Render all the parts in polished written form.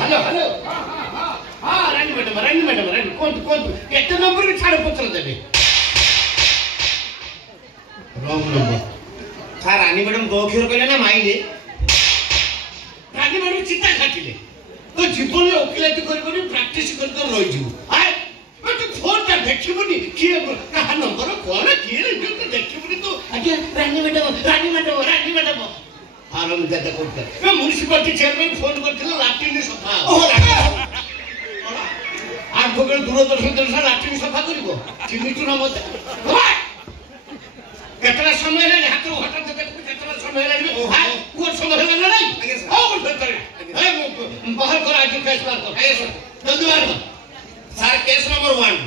hello hello हाँ रानी madam रानी कौन केते नंबर भी छाड़ पत्र देबे रॉन्ग नंबर था रानी मैडम दो अक्षर कहले ना माइले रानी मैडम चिता खाटिले तो जीवन में ओकिलाती करबनी प्रैक्टिस कर कर रहि जीव हाय मैं तो फोन का देखिबनी किए कहा नंबर कोन किए रे तो देखिबनी तो आज्ञा रानी मैडम आराम दादा कोटा मैं म्युनिसिपालिटी चेयरमैन फोन करथिला लाट्रिन सफा आठ बगल दूरदर्शन दर्शन लाट्रिन सफा करिवो चिनिचु ना मत केतरा समय ले हाथ हटा दे केतरा समय ले हां को समय ले नहीं हां बोल करे ए बाहर कर आज केस बार कर ए जल्दी बाहर sir case number 1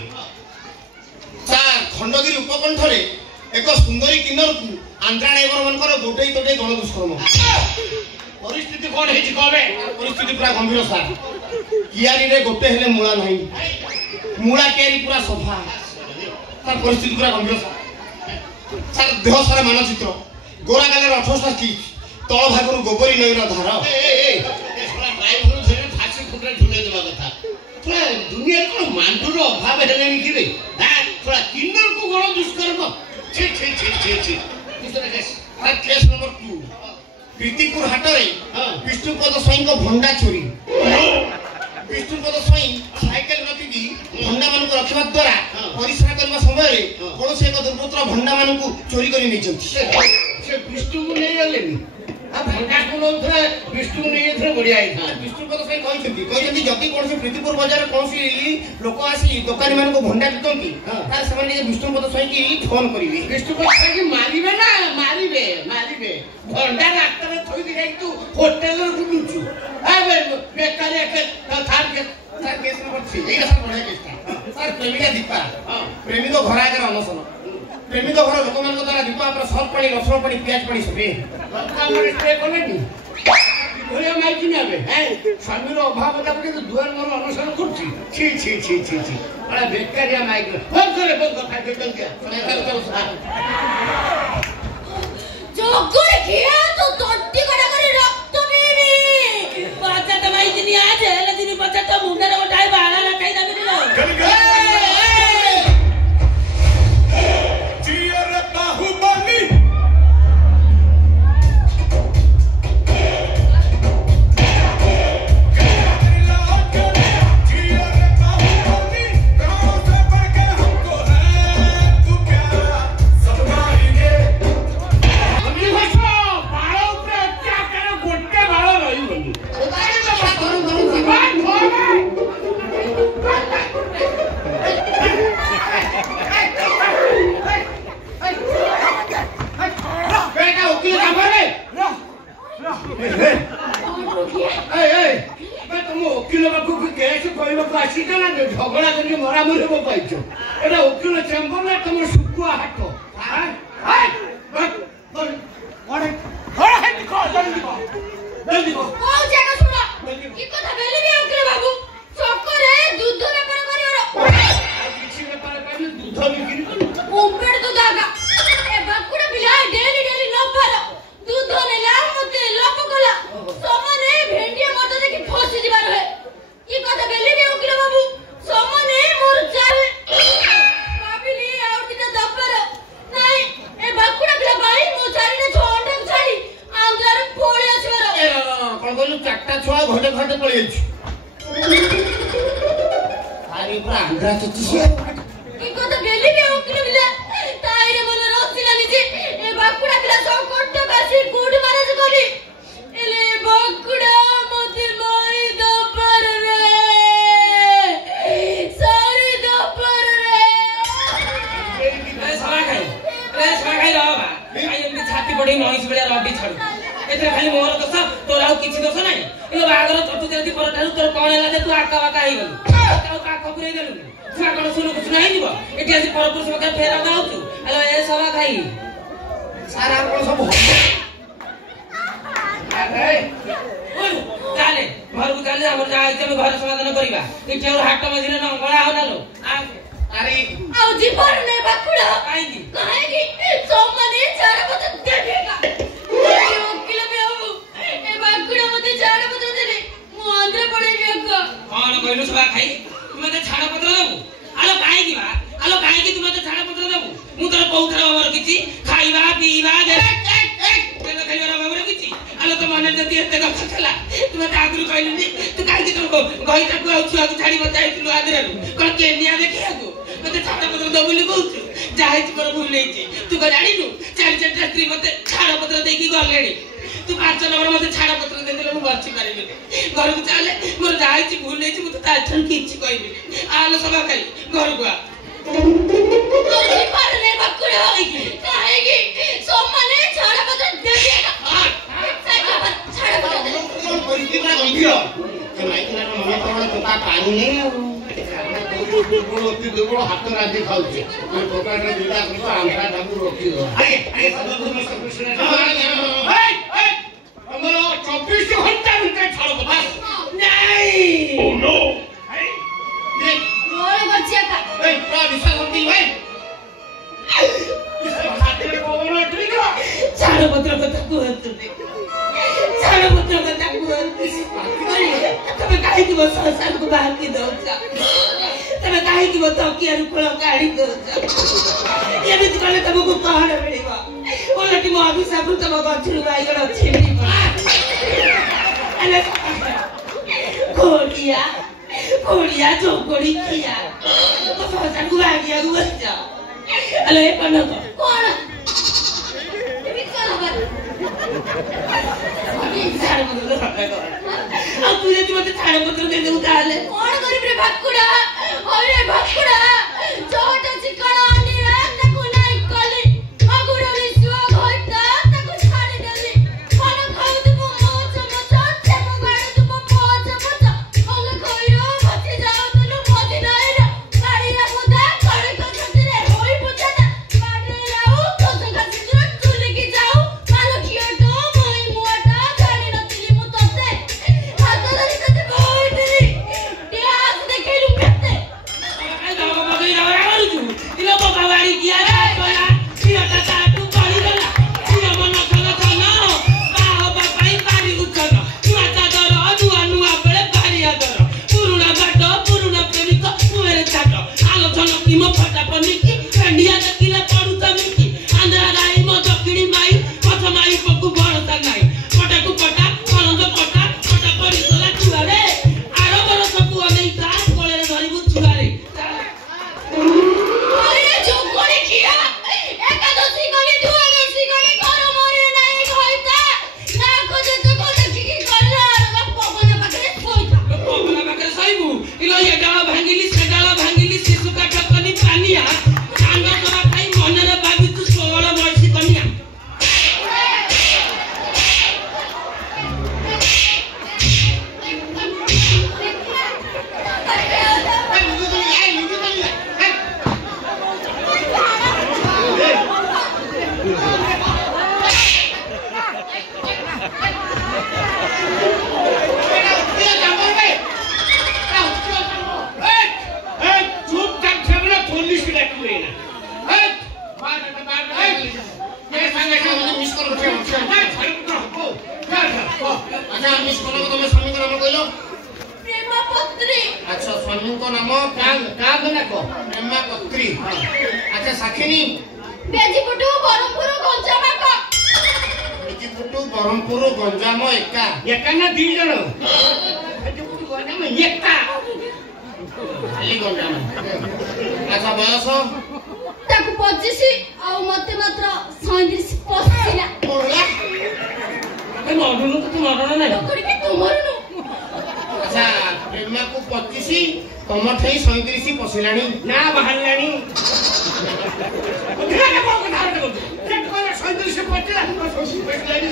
sir Khandagiri उपकंठरे एक सुंदरी किन्नर को आंध्रा ड्राइवर मनकर गोटे तोटे गण दुष्कर्म परिस्थिति कोन हेछि कहबे परिस्थिति पूरा गंभीर सर कियारी रे गोटे हेले मूला नहीं मूला केरी पूरा सफा सर परिस्थिति पूरा गंभीर सर देह सारा मानचित्र गोरा गाले 18 स्टिच तळ भागरु गोबरी नईर धार ए थोड़ा ड्राइवर धरे फांसी फुटरे झुले देबा कथा थोड़ा दुनिया कोन मानटुर अभाव हेलेनी कि रे हां थोड़ा किन्नर को गण दुष्कर्म छी दूसरा केस नंबर 2 प्रीतिपुर हाट रे विष्णुपद स्वाई को भंडा चोरी विष्णुपद स्वाई साइकेल रखी भंडा मान को रखिबा द्वारा परिश्रा करबा समय रे कोन से एक दुर्बृत्त भंडा मान को चोरी करी नै छथि से विष्णु को नै आलेनी आ भंडा को लोथरा विष्णु नै एथरे बढ़िया था विष्णुपद स्वाई कहछथि जति कोन से प्रीतिपुर बाजार कोन से लोक आसी दुकानी मान को भंडा दितंती तार समान विष्णुपद स्वाई की फोन करिवे विष्णुपद स्वाई की मारिबे भंडा रास्ता रे थोई दे तू होटल रे बुलुचु आबे बेकार एक थार के सर केस नंबर 3 एटा सर बढ़िया केस सर प्रेमिका दीपा प्रेमी को घर आगे अनशन प्रेमी को घर लोक मान को द्वारा दीपा पर सब पानी रसम पानी प्याज पानी सबे हमर स्प्रे कोलेनी ओरे माइकी ने आबे हैं स्वामीर अभाव ता के दुआर मोर अनशन करछि छी बड़ा बेकारिया माइक फोन करे जल्दी जोगुर किया तो तोट्टी कड़ा करे रक्त पीबी बाजा त माई दिनी आज हेले दिनी बाजा त मुंडा रे उठाई बाला ना खाई दाबी दिलो जियर बाहुबली झगड़ा करके मरामरी को पाइछो एटा उकिल चेंबर ना तुम सुकुआ हाट हां हाय बोल जल्दी को ओ जागा सुनो ई कथा बेली भी उकिल बाबू चक्कर रे दूध व्यापार करियो किछि व्यापार करले दूध बिक्री ओपेड तो दागा ए बाकुड़ा बिला डेली लफार दूध नेला मते लप कला समने भेंडिया मत देखि फसी दिबार है ई कथा बेली भी उकिल बाबू समने मोर चाल बाबिली आउटिना दपर नाही ए बाकुड़ा बिला बाई मो चाली ने छोंडा छाडी आंध्र पोळी आछिबार कोन बोलु चारटा छुआ घटे पळी आइछ आरी पूरा आंध्रा चचिसे ई कथा बेली भी उकिल बिला ताईरे मन रसिला निजे ए बाकुड़ा बिला सब कोट्टा बासी गुड मारज करी एले बाकुड़ा मते माई दपर रे सारी दपर रे रे सवा खाई रहा बा आई एमती छाती पड़ी महीस बेला रड्डी छाड़ू एथे खाली मोर दोष तोर आउ किछि दोष नाही इलो बागर चतु जल्दी परठारु तोर कोन हैला जे तू आका बाका आइ गलु ताऊ का खबरै देलु छुआ कोन सुनु कुछ नाही दिबो एठी आसी परपुरुष मका फेरा गाउछु हेलो ए सवा खाई सारा आपण सब अरे ओय चाले घर को चाले हमर जा आइते में घर समाधान करिबा एठी और हाट मझिरे नंगळा हो नालो अरे आउ जीवन ने बाकुड़ा काई काहेगी सोमने चारा मत देखेगा उकिल बाबू ए बाकुड़ा मते चारा मत देले मु आंध्र पड़े କହିଲୁ ସଭା ଖାଇ ତୁ ମତେ ଛାଡ଼ ପତ୍ର ଦେବୁ ଆଲୋ କାହିଁକି ବା ଆଲୋ କାହିଁକି ତୁ ମତେ ଛାଡ଼ ପତ୍ର ଦେବୁ ମୁଁ ତୋର କୋଉଥର ଅଭାବ ରଖିଛି ଖାଇବା ପିଇବା ତେଲ ଖାଇବାର ଅଭାବ ରଖିଛି ଆଲୋ ତ ମନରେ ଯଦି ଏତେ କଥା ଥିଲା ତୁ ମତେ ଆଗରୁ କହିଲୁନି ତୁ କାହିଁକି ତୋ ଗଇଟାକୁ ଆଉ ଛୁଆକୁ ଛାଡ଼ି ମତେ ଯାଇଥିଲୁ ଆଦିରାରୁ କ'ଣ କେନିଆ ଦେଖିବାକୁ ମତେ ଛାଡ଼ ପତ୍ର ଦବୁ ବୋଲି କହୁଛୁ ଯାହା ହେଇଛି ମୋର ଭୁଲ ହେଇଛି ତୁ କ'ଣ ଜାଣିନୁ 4-4ଟା ସ୍ତ୍ରୀ ମତେ ଛାଡ଼ ପତ୍ର ଦେଇକି ଗଲେଣି ତୁ 5 ନମ୍ବର ମତେ ଛାଡ଼ ପତ୍ର ଦେଇଦେଲେ ମୁଁ ବଞ୍ଚି ପାରିବିନି ଘରକୁ ଚାଲେ ମୋର ଯାହା ହେଇଛି ଭୁଲ ହେଇଛି ମୁଁ ତ ତା ଛାଡ଼ କିଛି କହିବିନି ଆଲୋ ସଭା ଖାଇ ଘରକୁ ଆ ପାରୁନେ ବାକୁଡା କାହିଁକି ସମାନେ ଛାଡ଼ ପତ୍ର ଦେବି ଛାଡ଼ ପତ୍ର ଦେବି କଣ କରିକି ପୁରା ଗନ୍ଧିର ମାଇକିନା ମନେ କଣ ଟୋକା ପାଣି ନେଇ ଆଉ ଦୁର୍ବଳ ହାତ ରାଜି ଖାଉଛି ଟୋକାଟା ଦୁଇଟା କରିବ ଆନ୍ଧ୍ରା ଟାକୁ ରଖିବ ଆମର 24 ଘଣ୍ଟା ଭିତରେ ଛାଡ଼ ପତ୍ର ନାଇଁ ରୋଲ କରିଛି ଆକା এই পুরা বিশাল করতি ভাই সাথে কোবর ঠিক ছাড় পত্র কথা কুহতু ছাড় পত্র কথা কুহতু তুমি কাহিকি ମୋ ସଂସାରକୁ ବାହାରକି ଦଉଛ ତମେ କାହିଁକି ମୋ ତକିଆରୁ ଖୋଳ କାଢି ଦଉଛ ଏମିତି କଲେ ତମକୁ କଣ ମିଳିବ ଓଲଟି ମୋ ଅଭିଶାପରୁ ତମ ଗଛରୁ ବାଇଗଣ ଛିଣ୍ଡିବ ଖୋଡ଼ିଆ ଖୋଡ଼ିଆ ଚୌକଡ଼ି ଖିଆ ମୋ ସଂସାରକୁ ଭାଙ୍ଗିବାକୁ ବସିଛ ଆଲୋ ଏ କନକ କଣ ଏମିତି କଣ ହବ ଆଉ ତୁ ଯଦି ମତେ ଛାଡ଼ ପତ୍ର ଦେଇଦେବୁ ତାହେଲେ କଣ କରିବି ରେ ଭାକୁଡା ଅରେ ଭାକୁଡା ଚୋଟ ଚିକଣ ଅନିରା ତାକୁ ନାଇ କଲି ଅଗୁଡ ବିଶ୍ଵ ଘଟା ତାକୁ ଛାଡ଼ି ଦେଲି ମନ ଖାଉଥିବୁ ମୋଚ ମୋଚ ଚେମ ଗାଡୁଥିବୁ ମୋଚ ମୋଚ ଅଗ ଖଇର ଭତି ଯାଉଥିଲୁ ମଦି ନାଇର ଗାଡିରା ମୁଦା କଳିକ ଛତିରେ ହୋଇ ବୁଝାଟା ଗାଡିରେ ଯାଉ ତୋଷ ଗାଛିର ଚୁଲିକି ଯାଉ ମାନ କିଅଟୋ moi ମୁଆଟା ଜାଣି ନଥିଲି ମୁଁ ତତେ ହାତ ଧରି ତତେ କହିଥିଲି ଇତିହାସ ଦେଖେଇଲୁ କେତେ अच्छा स्वामी को नाम का को प्रेमा पत्री अच्छा साखिनी बेजीपुटु बरमपुर गंजाम का बेजीपुटु बरमपुर गंजाम एका एका ना 2 जण बेजीपुटु गंजाम एका खाली गंजाम अच्छा बयस ताकू 25 आ मते मात्र 37 पसिला ओला ए मरनु तो मरण नै टोकरी के तुमरनु अच्छा प्रेमा को 25 तमर थई 37 पसिलानी ना बाहरलानी उठा के को धार दे चेक कर 37 पसिला 37 पसिलानी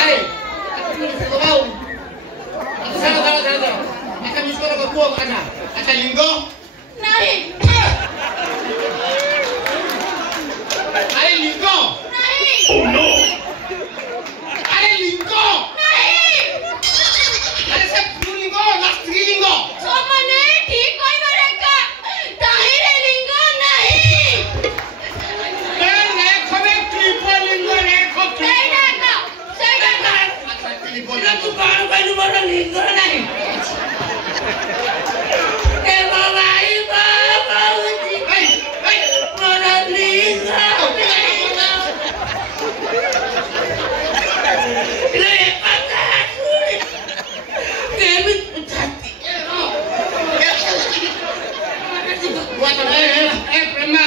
अरे तो बाऊ अच्छा अच्छा मिस करो को अच्छा लिंगो नहीं अरे लिंगो नहीं ओह नो अरे लिंगो नहीं अरे से पुलिंगो ना स्त्रीलिंगो सोमने ठीक कोई बरेका ताहिरे लिंगो नहीं लिंग नहीं ए भाई बाबूजी मोरा लिंग रे पता केमी छाती ए प्रेमा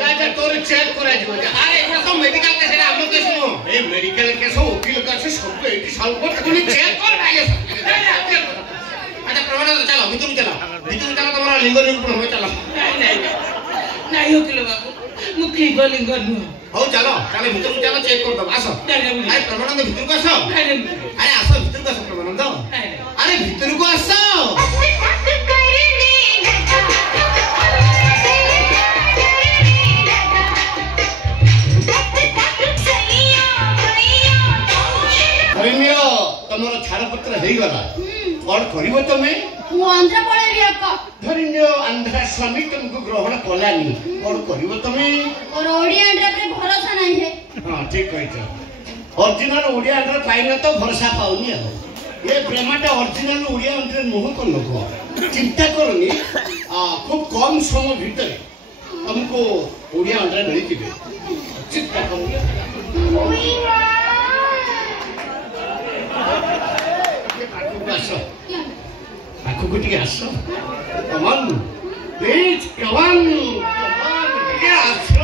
राजा तोर चेक कराई दिबो अरे एटा सब मेडिकल केस है हम केस नो ए मेडिकल केस वकील का से सब एटी सॉल्व कर कोनी चेक कर आगे अच्छा प्रमाण चलो भीतर चलो तुम्हारा लिंग निरूपण हो चलो नहीं वकील बाबू मुखी लिंग नु हो चलो चलो भीतर चलो चेक कर दो आसो अरे प्रमानंद भीतर को आसो अरे आसो भीतर को आसो प्रमानंद अरे भीतर को आसो धर्मियो तमरो छाड़पत्र हेई गला और करिवो तमे मु आंध्र पळेबी अक्का धर्मियो आंध्र स्वामी तुमको ग्रहण कोलानी और करिवो तमे और ओडिया आंध्र पे भरोसा नहीं है हां ठीक कहत ओरिजिनल ओडिया आंध्र पाइना तो भरोसा पाउनी आ ये प्रेमाटा ओरिजिनल ओडिया आंध्र मोह को लोग चिंता करनी खूब कम समय भीतर तुमको ओडिया आंध्र मिली दिबे चिंता करनी आसो आखो को टिके आसो कमान प्लीज कमान ये आसो